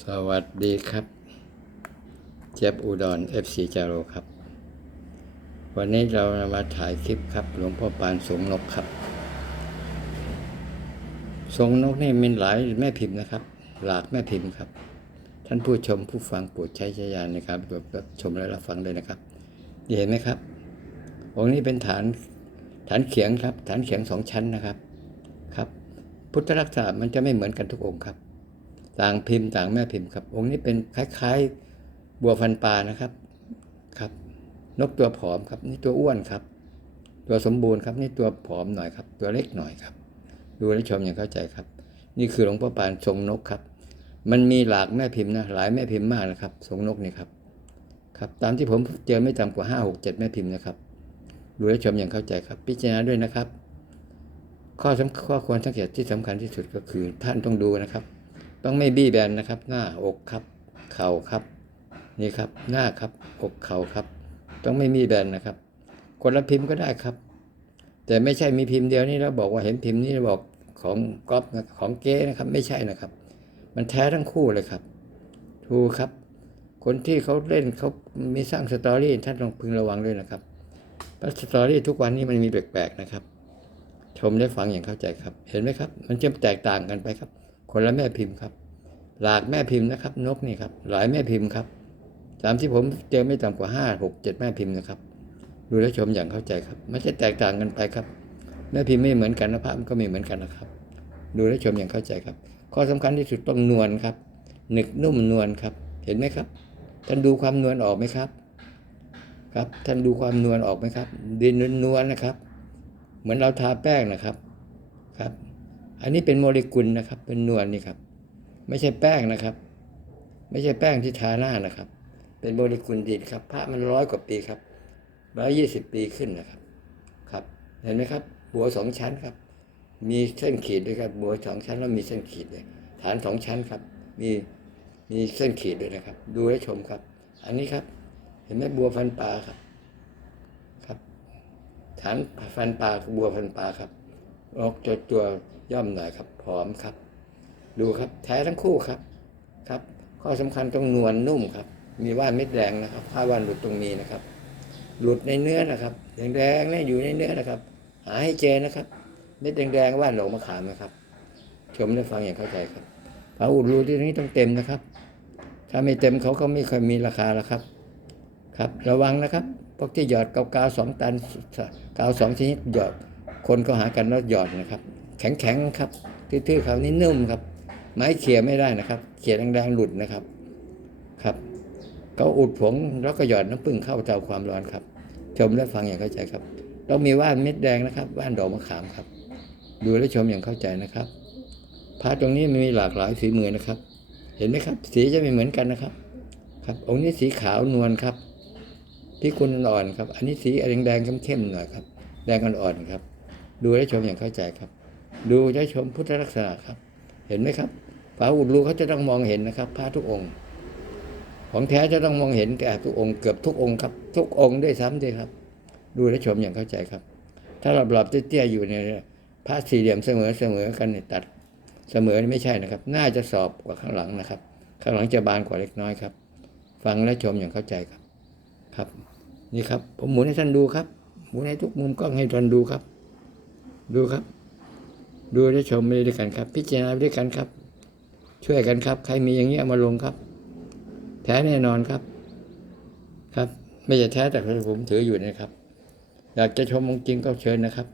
สวัสดีครับ เจี๊บอุดร FC จาโรครับ วันนี้เรามาถ่ายคลิปครับ หลวงพ่อปานสงนกครับ สงนกนี่มีหลายแม่พิมพ์นะครับ หลากแม่พิมพ์ครับ ท่านผู้ชมผู้ฟังโปรดใช้ชัยาณนะครับแบบชมและรับฟังเลยนะครับเห็นไหมครับ องค์นี้เป็นฐานฐานเขียงครับ ฐานเขียงสองชั้นนะครับ ครับ พุทธลักษณะมันจะไม่เหมือนกันทุกองค์ครับ ต่างพิมพ์ต่างแม่พิมพ์ครับ องค์นี้เป็นคล้ายๆบัวฟันปลานะครับครับ นกตัวผอมครับ นี่ตัวอ้วนครับ ตัวสมบูรณ์ครับ นี่ตัวผอมหน่อยครับ ตัวเล็กหน่อยครับ ดูและชมอย่างเข้าใจครับ นี่คือหลวงพ่อปานทรงนกครับ มันมีหลากแม่พิมพ์นะหลายแม่พิมพ์มากนะครับทรงนกนี่ครับครับ ตามที่ผมเจอไม่ต่ำกว่าห้าหกเจ็ดแม่พิมพ์นะครับ ดูและชมอย่างเข้าใจครับ พิจารณาด้วยนะครับ ข้อสำข้อควรสังเกตที่สำคัญที่สุดก็คือท่านต้องดูนะครับ ต้องไม่บี้แบนนะครับ หน้าอกครับ เข่าครับ นี่ครับ หน้าครับ อกเข่าครับ ต้องไม่มีแบนนะครับคนละพิมพ์ก็ได้ครับ แต่ไม่ใช่มีพิมพ์เดียวนี่แล้วบอกว่าเห็นพิมพ์นี้แล้วบอกของก๊อฟนะของเก๊นะครับ ไม่ใช่นะครับ มันแท้ทั้งคู่เลยครับถูกครับ คนที่เขาเล่นเขามีสร้างสตอรี่ท่านต้องพึงระวังด้วยนะครับเพราะสตอรี่ทุกวันนี้มันมีแปลกๆนะครับ ชมได้ฟังอย่างเข้าใจครับ เห็นไหมครับ มันจะแตกต่างกันไปครับ คนละแม่พิมพ์ครับ หลากแม่พิมพ์นะครับ นกนี่ครับ หลายแม่พิมพ์ครับตามที่ผมเจอไม่ต่ำกว่าห้าหกเจ็ดแม่พิมพ์นะครับ ดูและชมอย่างเข้าใจครับ ไม่ใช่แตกต่างกันไปครับ แม่พิมพ์ไม่เหมือนกันนะพระมันก็ไม่เหมือนกันนะครับ ดูและชมอย่างเข้าใจครับ ข้อสำคัญที่สุดต้องนวลครับ หนึกนุ่มนวลครับ เห็นไหมครับ ท่านดูความนวลออกไหมครับ ครับ ท่านดูความนวลออกไหมครับดินนวลนะครับ เหมือนเราทาแป้งนะครับ ครับ อันนี้เป็นโมเลกุลนะครับ เป็นนวลนี่ครับ ไม่ใช่แป้งนะครับ ไม่ใช่แป้งที่ทาหน้านะครับ เป็นโมเลกุลดินครับพระมันร้อยกว่าปีครับร้อยยี่สิบปีขึ้นนะครับ ครับ เห็นไหมครับ บัวสองชั้นครับ มีเส้นขีดด้วยครับ บัวสองชั้นแล้วมีเส้นขีดเลยฐานสองชั้นครับ มีมีเส้นขีดด้วยนะครับ ดูและชมครับ อันนี้ครับ เห็นไหมบัวฟันปลาครับ ครับ ฐานฟันปลาบัวฟันปลาครับออกตัวตัว ย่อมหน่อยครับผอมครับ ดูครับแท้ทั้งคู่ครับครับ ข้อสำคัญต้องนวลนุ่มครับ มีว่านเม็ดแดงนะครับผ้าว่านหลุดตรงนี้นะครับ หลุดในเนื้อนะครับแดงๆเนี่ยอยู่ในเนื้อนะครับ หาให้เจอนะครับเม็ดแดงๆว่านหลงมะขามนะครับชมและฟังอย่างเข้าใจครับพระอุดรูที่นี้ต้องเต็มนะครับ ถ้าไม่เต็มเขาก็ไม่ค่อยมีราคาแล้วครับ ครับ ระวังนะครับพวกที่หยอดกาวสองตันกาวสองชนิดหยอดคนก็หากันแล้วหยอดนะครับ แข็งๆครับทื่อๆเขานี่นุ่มครับ ไม้เขี่ยไม่ได้นะครับ เขี่ยแรงๆหลุดนะครับครับเขาอุดผงแล้วก็หยอดน้ำผึ้งเข้าเตาความร้อนครับ ชมและฟังอย่างเข้าใจครับต้องมีว่านเม็ดแดงนะครับว่านดอกมะขามครับ ดูและชมอย่างเข้าใจนะครับพระตรงนี้มีหลากหลายสีมือนะครับ เห็นไหมครับ สีจะไม่เหมือนกันนะครับ ครับ องค์นี้สีขาวนวลครับพิกุลอ่อนครับ อันนี้สีแดงแดงๆเข้มๆหน่อยครับ แดงอ่อนๆครับ ดูและชมอย่างเข้าใจครับ ดูและชมพุทธลักษณะครับ เห็นไหมครับฝาอุดรูเขาจะต้องมองเห็นนะครับพระทุกองค์ ของแท้จะต้องมองเห็นแก่ทุกองค์เกือบทุกองค์ครับทุกองค์ด้วยซ้ำด้วยครับ ดูและชมอย่างเข้าใจครับ ถ้าหลับๆเตี้ยๆอยู่เนี่ยพระสี่เหลี่ยมเสมอเสมอกันเนี่ยตัดเสมอไม่ใช่นะครับ น่าจะสอบกว่าข้างหลังนะครับ ข้างหลังจะบานกว่าเล็กน้อยครับ ฟังและชมอย่างเข้าใจครับ ครับ นี่ครับ ผมหมุนให้ท่านดูครับหมุนให้ทุกมุมกล้องให้ท่านดูครับ ดูครับ ดูและชมไปด้วยกันครับ พิจารณาไปด้วยกันครับ ช่วยกันครับ ใครมีอย่างนี้เอามาลงครับ แท้แน่นอนครับ ครับ ไม่ใช่แท้แต่ผมถืออยู่นะครับ อยากจะชมองจริงก็เชิญนะครับ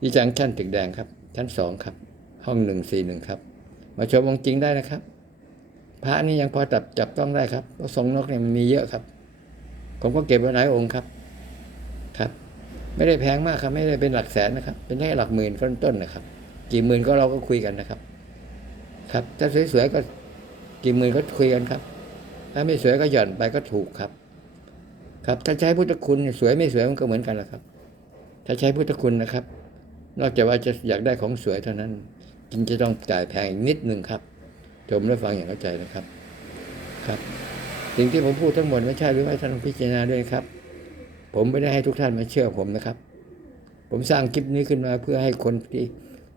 ที่จังชั้นตึกแดงครับ ชั้นสองครับ ห้องหนึ่งสี่หนึ่งครับ มาชมองจริงได้นะครับ พระนี่ยังพอจับจับต้องได้ครับเพราะทรงนกเนี่ยมันมีเยอะครับ ผมก็เก็บไว้หลายองค์ครับ ไม่ได้แพงมากครับ ไม่ได้เป็นหลักแสนนะครับ เป็นแค่หลักหมื่นต้นๆนะครับ กี่หมื่นก็เราก็คุยกันนะครับ ครับ ถ้าสวยๆก็กี่หมื่นก็คุยกันครับ ถ้าไม่สวยก็หย่อนไปก็ถูกครับ ครับ ถ้าใช้พุทธคุณสวยไม่สวยมันก็เหมือนกันแหละครับ ถ้าใช้พุทธคุณนะครับ นอกจากว่าจะอยากได้ของสวยเท่านั้นจึงจะต้องจ่ายแพงอีกนิดหนึ่งครับชมและฟังอย่างเข้าใจนะครับ ครับ สิ่งที่ผมพูดทั้งหมดไม่ใช่หรือไม่ท่านพิจารณาด้วยครับ ผมไม่ได้ให้ทุกท่านมาเชื่อผมนะครับ ผมสร้างคลิปนี้ขึ้นมาเพื่อให้คนที่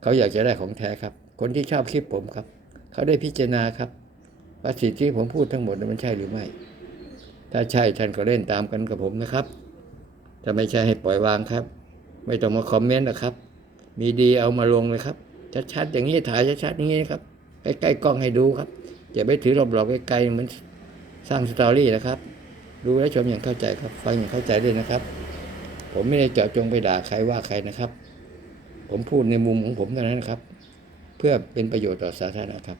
เขาอยากจะได้ของแท้ครับ คนที่ชอบคลิปผมครับ เขาได้พิจารณาครับว่าสิ่งที่ผมพูดทั้งหมดนั้นมันใช่หรือไม่ ถ้าใช่ท่านก็เล่นตามกันกับผมนะครับ ถ้าไม่ใช่ให้ปล่อยวางครับ ไม่ต้องมาคอมเมนต์นะครับ มีดีเอามาลงเลยครับ ชัดๆอย่างนี้ถ่ายชัดๆอย่างนี้นะครับใกล้ๆกล้องให้ดูครับอย่าไปถือหลบๆไกลๆเหมือนสร้างสตอรี่นะครับ ดูและชมอย่างเข้าใจครับ ฟังอย่างเข้าใจด้วยนะครับ ผมไม่ได้เจาะจงไปด่าใครว่าใครนะครับ ผมพูดในมุมของผมเท่านั้นนะครับ เพื่อเป็นประโยชน์ต่อสาธารณะครับ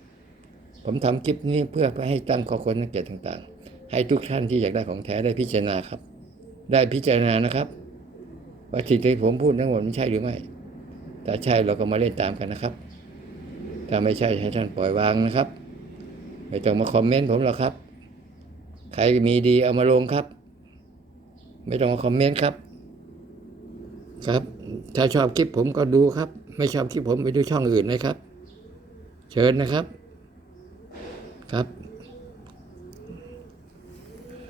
ผมทำคลิปนี้เพื่อให้ตั้งข้อควรสังเกตต่างๆ ให้ทุกท่านที่อยากได้ของแท้ได้พิจารณาครับ ได้พิจารณานะครับ ว่าสิ่งที่ผมพูดทั้งหมดมันใช่หรือไม่ถ้าใช่เราก็มาเล่นตามกันนะครับ ถ้าไม่ใช่ให้ท่านปล่อยวางนะครับ ไม่ต้องมาคอมเมนต์ผมหรอกครับ รมีดีเอามาลงครับ ไม่ต้องมาคอมเมนต์ครับ ครับ ถ้าชอบคลิปผมก็ดูครับ ไม่ชอบคลิปผมไปดูช่องอื่นนะครับ เชิญนะครับ ครับ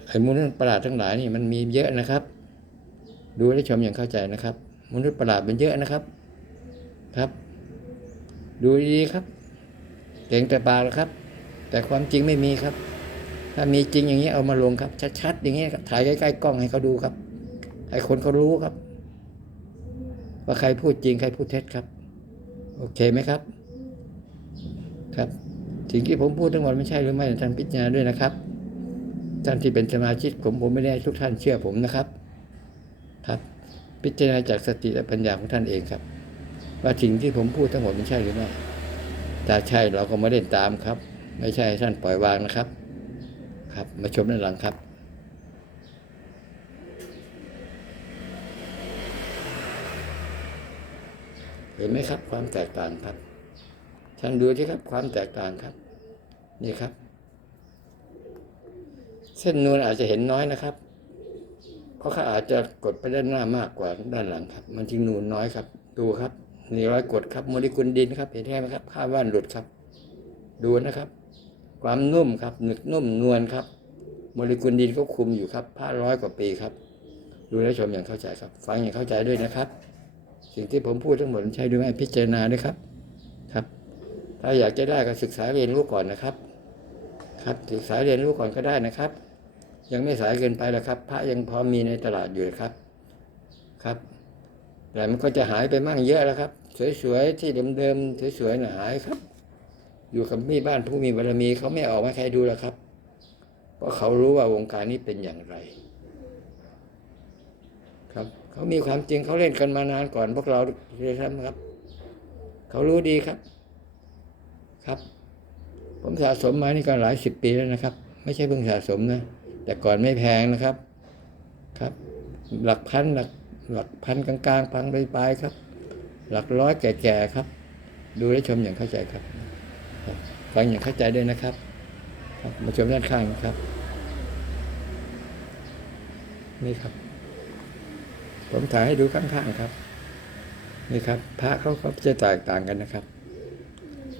ไอ้มนุษย์ประหลาดทั้งหลายนี่มันมีเยอะนะครับ ดูและชมอย่างเข้าใจนะครับ มนุษย์ประหลาดมันเยอะนะครับ ครับ ดูดีๆครับเก่งแต่ปากครับ แต่ความจริงไม่มีครับ ถ้ามีจริงอย่างนี้เอามาลงครับ ชัดๆอย่างนี้ครับถ่ายใกล้ๆกล้องให้เขาดูครับ ให้คนเขารู้ครับ ว่าใครพูดจริงใครพูดเท็จครับ โอเคไหมครับ ครับสิ่งที่ผมพูดทั้งหมดไม่ใช่หรือไม่ท่านพิจารณาด้วยนะครับท่านที่เป็นสมาชิกผมผมไม่ได้ทุกท่านเชื่อผมนะครับ ครับ พิจารณาจากสติและปัญญาของท่านเองครับ ว่าสิ่งที่ผมพูดทั้งหมดมันใช่หรือไม่ถ้าใช่เราก็ไม่เล่นตามครับ ไม่ใช่ท่านปล่อยวางนะครับ ครับ มาชมด้านหลังครับเห็นไหมครับ ความแตกต่างครับท่านดูที่ครับความแตกต่างครับ นี่ครับ เส้นนูนอาจจะเห็นน้อยนะครับ เพราะเขาอาจจะกดไปด้านหน้ามากกว่าด้านหลังครับ มันจึงนูนน้อยครับ ดูครับนี่รอยกดครับโมเลกุลดินครับ เห็นไหมครับผ้าว่านหลุดครับ ดูนะครับ ความนุ่มครับหนึกนุ่มนวลครับ โมเลกุลดินเขาคุมอยู่ครับผ้าร้อยกว่าปีครับ ดูและชมอย่างเข้าใจครับ ฟังอย่างเข้าใจด้วยนะครับ สิ่งที่ผมพูดทั้งหมดใช่หรือไม่พิจารณาด้วยครับครับ ถ้าอยากจะได้ก็ศึกษาเรียนรู้ก่อนนะครับ ครับศึกษาเรียนรู้ก่อนก็ได้นะครับ ยังไม่สายเกินไปแล้วครับ พระยังพอมีในตลาดอยู่ครับครับแต่มันก็จะหายไปมั่งเยอะแล้วครับ สวยๆที่เดิมๆสวยๆน่ะหายครับ อยู่กับมีบ้านผู้มีบารมีเขาไม่ออกมาใครดูแล้วครับ เพราะเขารู้ว่าวงการนี้เป็นอย่างไร ครับ เขามีความจริงเขาเล่นกันมานานก่อนพวกเราเลยทำครับ เขารู้ดีครับ ครับ ผมสะสมมานี่ก็หลายสิบปีแล้วนะครับ ไม่ใช่เพิ่งสะสมนะ แต่ก่อนไม่แพงนะครับ ครับ หลักพันหลักหลักพันกลางๆพันปลายๆครับ หลักร้อยแก่ๆครับ ดูและชมอย่างเข้าใจครับ ฟังอย่างเข้าใจด้วยนะครับ มาชมด้านข้างครับ นี่ครับ ผมถ่ายให้ดูข้างๆครับ นี่ครับ พระเขาเขาจะแตกต่างกันนะครับ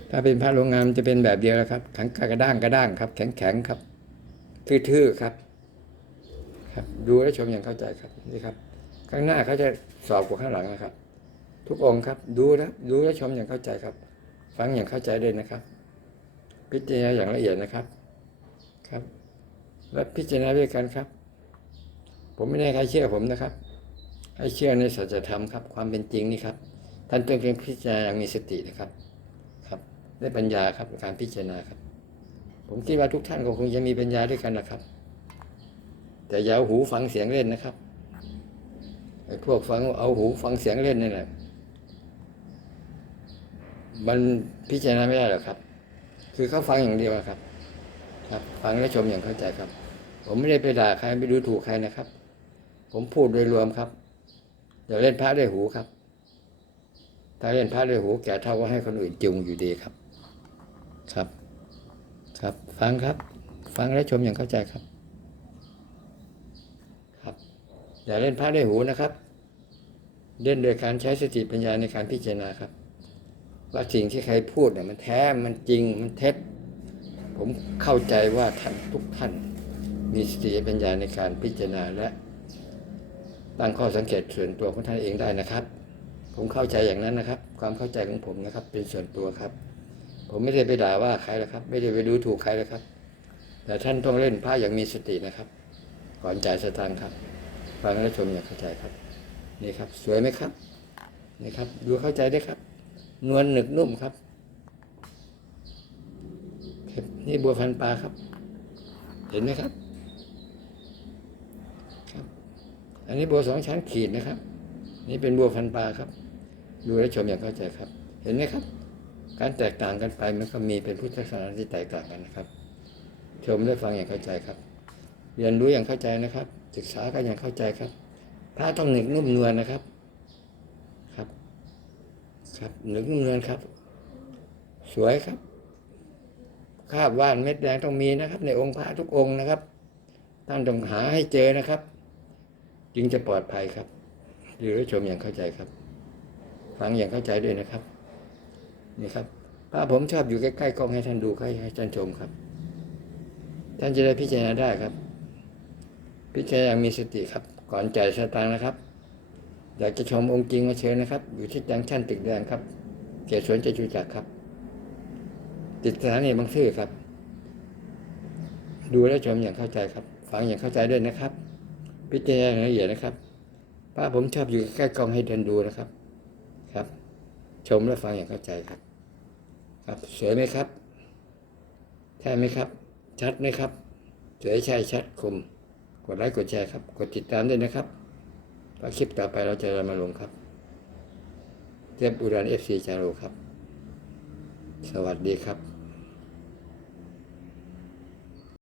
ถ้าเป็นพระโรงงานมันจะเป็นแบบเดียวแล้วครับแข็งกระด้างกระด้างครับ แข็งแข็งๆครับ ทื่อๆครับ ครับ ดูและชมอย่างเข้าใจครับ นี่ครับ ข้างหน้าเขาจะสอบกว่าข้างหลังนะครับ ทุกองค์ครับ ดูนะดูและชมอย่างเข้าใจครับ ฟังอย่างเข้าใจด้วยนะครับ พิจารณาอย่างละเอียดนะครับครับ และพิจารณาด้วยกันครับ ผมไม่ได้ใครเชื่อผมนะครับ ให้เชื่อในสัจธรรมครับ ความเป็นจริงนี่ครับ ท่านต้องพิจารณาอย่างมีสตินะครับครับได้ปัญญาครับในการพิจารณาครับ ผมคิดว่าทุกท่านก็คงจะมีปัญญาด้วยกันนะครับ แต่อย่าเอาหูฟังเสียงเล่นนะครับไอ้พวกฟังเอาหูฟังเสียงเล่นนี่แหละมันพิจารณาไม่ได้หรอกครับ คือเขาฟังอย่างเดียวครับ ครับ ฟังและชมอย่างเข้าใจครับ ผมไม่ได้ไปด่าใครไม่ดูถูกใครนะครับ ผมพูดโดยรวมครับอย่าเล่นพระด้วยหูครับ ถ้าเล่นพระด้วยหูแก่เท่าก็ให้คนอื่นจุงอยู่ดีครับ ครับ ครับ ฟังครับ ฟังและชมอย่างเข้าใจครับ ครับ อย่าเล่นพระด้วยหูนะครับ เล่นโดยการใช้สติปัญญาในการพิจารณาครับ ว่าสิ่งที่ใครพูดเนี่ยมันแท้มันจริงมันเท็จ ผมเข้าใจว่าท่านทุกท่าน มีสติปัญญาในการพิจารณาและตั้งข้อสังเกตส่วนตัวของท่านเองได้นะครับ ผมเข้าใจอย่างนั้นนะครับ ความเข้าใจของผมนะครับ เป็นส่วนตัวครับ ผมไม่ได้ไปด่าว่าใครหรอกครับ ไม่ได้ไปดูถูกใครหรอกครับ แต่ท่านต้องเล่นพระอย่างมีสตินะครับ ก่อนจ่ายสตางค์ครับฟังและชมอย่างเข้าใจครับ นี่ครับ สวยไหมครับนี่ครับ ดูเข้าใจได้ครับ นวลหนึกนุ่มครับครับนี่บัวพันปลาครับ เห็นไหมครับ ครับ อันนี้บัวสองชั้นขีดนะครับ นี่เป็นบัวพันปลาครับ ดูและชมอย่างเข้าใจครับ เห็นไหมครับ การแตกต่างกันไปมันก็มีเป็นพุทธศาสนาที่แตกต่างกันนะครับ ชมและฟังอย่างเข้าใจครับ เรียนรู้อย่างเข้าใจนะครับ ศึกษากันอย่างเข้าใจครับพระต้องหนึกนุ่มนวลนะครับ ครับหนึกนุ่มนวลครับ สวยครับคาบว่านเม็ดแดงต้องมีนะครับ ในองค์พระทุกองค์นะครับท่านต้องหาให้เจอนะครับ จึงจะปลอดภัยครับดูและชมอย่างเข้าใจครับ ฟังอย่างเข้าใจด้วยนะครับ นี่ครับพระผมชอบอยู่ใกล้ๆกล้องให้ท่านดูให้ให้ท่านชมครับ ท่านจะได้พิจารณาได้ครับ พิจารณาอย่างมีสติครับ ก่อนจ่ายสตางค์นะครับ อยากจะชมองค์จริงมาเชิญนะครับ อยู่ที่จังชั่นตึกแดงครับเขตสวนจตุจักรครับ ติดสถานีบางซื่อครับ ดูและชมอย่างเข้าใจครับ ฟังอย่างเข้าใจด้วยนะครับ พิจารณาละเอียดนะครับป้าผมชอบอยู่ใกล้กล้องให้ท่านดูนะครับ ครับ ชมและฟังอย่างเข้าใจครับ ครับสวยไหมครับใช่ไหมครับ ชัดไหมครับสวยใช่ชัดคม กดไลค์กดแชร์ครับ กดติดตามด้วยนะครับ พอคลิปต่อไปเราจะมาลงครับเทียบอุดรเอฟซีจารุครับ สวัสดีครับ